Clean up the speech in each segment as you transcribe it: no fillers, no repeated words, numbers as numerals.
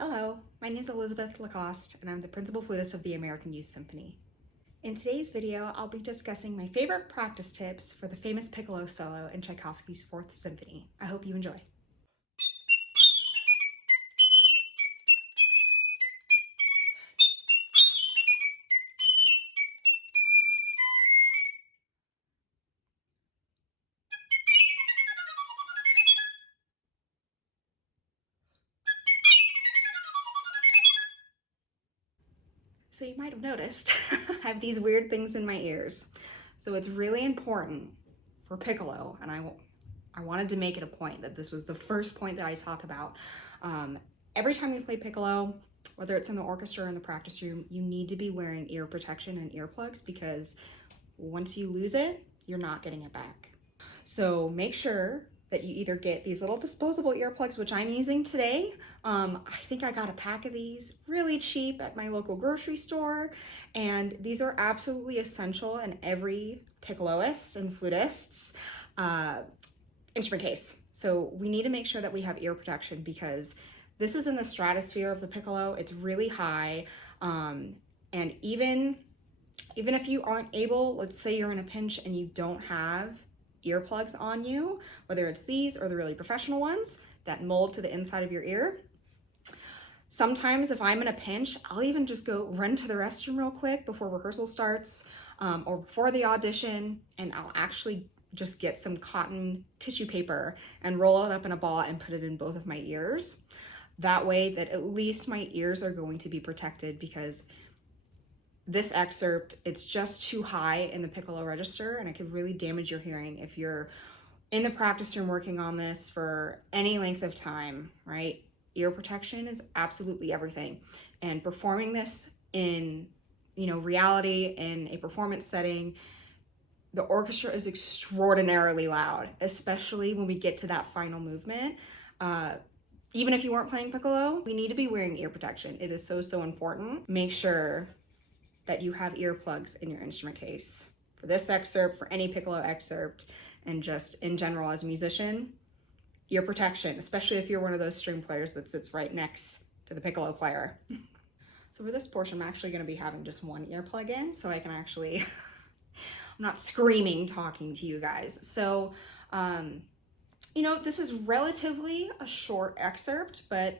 Hello, my name is Elizabeth LaCoste, and I'm the Principal Flutist of the American Youth Symphony. In today's video, I'll be discussing my favorite practice tips for the famous piccolo solo in Tchaikovsky's Fourth Symphony. I hope you enjoy. So you might have noticed I have these weird things in my ears. So it's really important for piccolo, and I wanted to make it a point that this was the first point that I talk about. Every time you play piccolo, whether it's in the orchestra or in the practice room, you need to be wearing ear protection and earplugs because once you lose it, you're not getting it back. So make sure that you either get these little disposable earplugs, which I'm using today. I think I got a pack of these really cheap at my local grocery store, and these are absolutely essential in every piccoloist and flutist's instrument case. So we need to make sure that we have ear protection because this is in the stratosphere of the piccolo. It's really high, and even if you aren't able, let's say you're in a pinch and you don't have earplugs on you, whether it's these or the really professional ones that mold to the inside of your ear. Sometimes if I'm in a pinch, I'll even just go run to the restroom real quick before rehearsal starts or before the audition, and I'll actually just get some cotton tissue paper and roll it up in a ball and put it in both of my ears. That way that at least my ears are going to be protected, because this excerpt, it's just too high in the piccolo register and it could really damage your hearing if you're in the practice room working on this for any length of time, right? Ear protection is absolutely everything. And performing this in, reality, in a performance setting, the orchestra is extraordinarily loud, especially when we get to that final movement. Even if you weren't playing piccolo, we need to be wearing ear protection. It is so important. Make sure that you have earplugs in your instrument case for this excerpt, for any piccolo excerpt, and just in general as a musician. Ear protection, especially if you're one of those string players that sits right next to the piccolo player. So for this portion, I'm actually going to be having just one earplug in so I can actually, I'm not screaming talking to you guys. So, this is relatively a short excerpt, but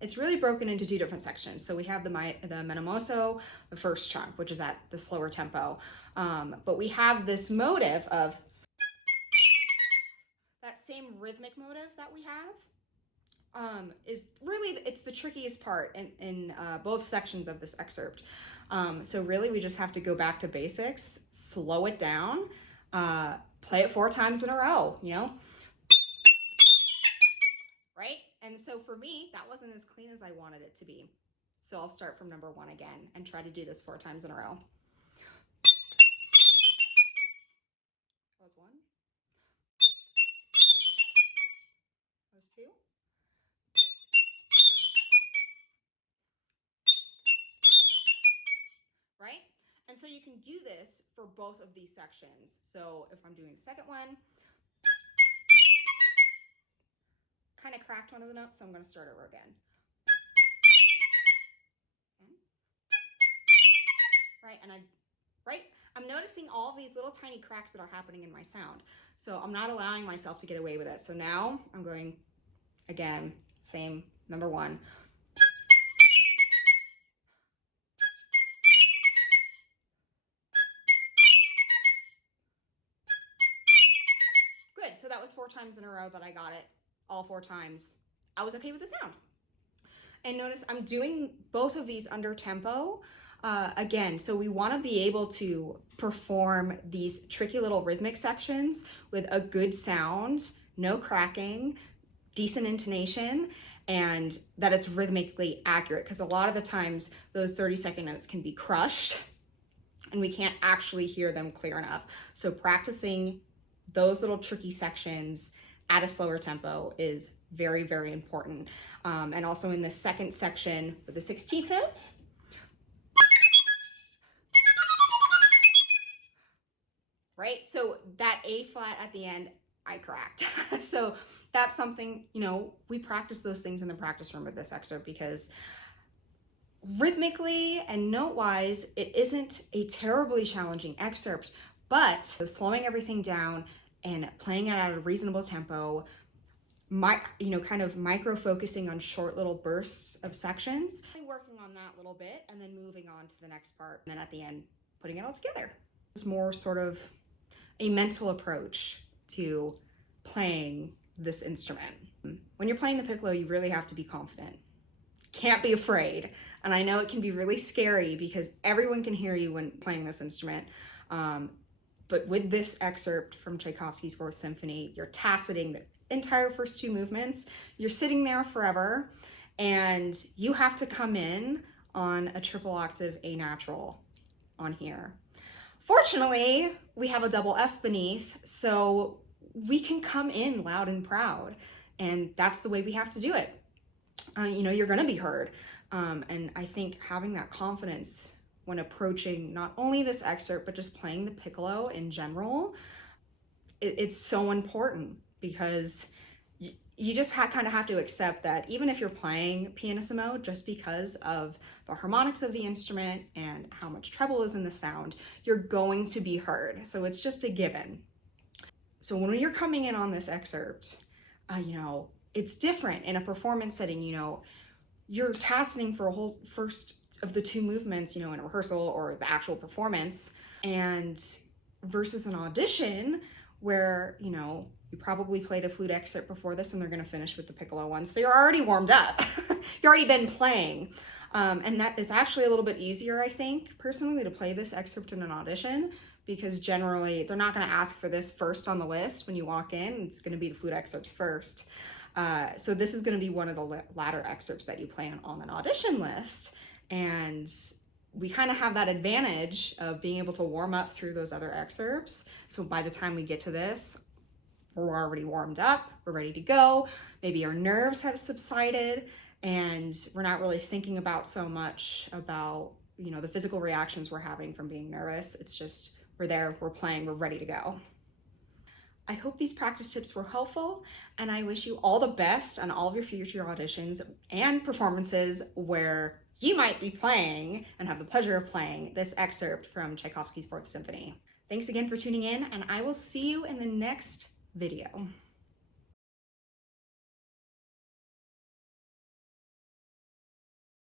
it's really broken into two different sections. So we have the Menemoso, the first chunk, which is at the slower tempo. But we have this motive of that same rhythmic motive that we have is really, it's the trickiest part in both sections of this excerpt. So really we just have to go back to basics, slow it down, play it 4 times in a row, right? And so for me, that wasn't as clean as I wanted it to be. So I'll start from number 1 again and try to do this 4 times in a row. That was 1. That was 2. Right? And so you can do this for both of these sections. So if I'm doing the second one, kind of cracked one of the notes, so I'm going to start over again. Okay. Right, and I'm noticing all these little tiny cracks that are happening in my sound. So I'm not allowing myself to get away with it. So now I'm going again, same, number 1. Good, so that was 4 times in a row that I got it, all 4 times. I was okay with the sound. And notice I'm doing both of these under tempo. Again, so we want to be able to perform these tricky little rhythmic sections with a good sound, no cracking, decent intonation, and that it's rhythmically accurate, because a lot of the times those 30-second notes can be crushed and we can't actually hear them clear enough. So practicing those little tricky sections at a slower tempo is very important. And also in the second section with the 16th notes, right? So that A flat at the end, I cracked. So that's something, you know, we practice those things in the practice room with this excerpt, because rhythmically and note-wise, it isn't a terribly challenging excerpt, but slowing everything down and playing it at a reasonable tempo, kind of micro-focusing on short little bursts of sections, working on that little bit, and then moving on to the next part, and then at the end, putting it all together. It's more sort of a mental approach to playing this instrument. When you're playing the piccolo, you really have to be confident. Can't be afraid. And I know it can be really scary because everyone can hear you when playing this instrument. But with this excerpt from Tchaikovsky's Fourth Symphony, you're taciting the entire first two movements. You're sitting there forever, and you have to come in on a triple octave A natural on here. Fortunately, we have a double F beneath, so we can come in loud and proud, and that's the way we have to do it. You're gonna be heard. And I think having that confidence when approaching not only this excerpt, but just playing the piccolo in general, it's so important, because you just kind of have to accept that even if you're playing pianissimo, just because of the harmonics of the instrument and how much treble is in the sound, you're going to be heard. So it's just a given. So when you're coming in on this excerpt, it's different in a performance setting. You're taciting for a whole first of the two movements, in a rehearsal or the actual performance, and versus an audition where, you probably played a flute excerpt before this and they're going to finish with the piccolo one. So you're already warmed up. You've already been playing. And that is actually a little bit easier, I think, personally, to play this excerpt in an audition, because generally they're not going to ask for this first on the list when you walk in. It's going to be the flute excerpts first. So this is going to be one of the latter excerpts that you play on an audition list. And we kind of have that advantage of being able to warm up through those other excerpts. So by the time we get to this, we're already warmed up, we're ready to go. Maybe our nerves have subsided and we're not really thinking about so much about, the physical reactions we're having from being nervous. It's just, we're there, we're playing, we're ready to go. I hope these practice tips were helpful, and I wish you all the best on all of your future auditions and performances where you might be playing and have the pleasure of playing this excerpt from Tchaikovsky's Fourth Symphony. Thanks again for tuning in, and I will see you in the next video.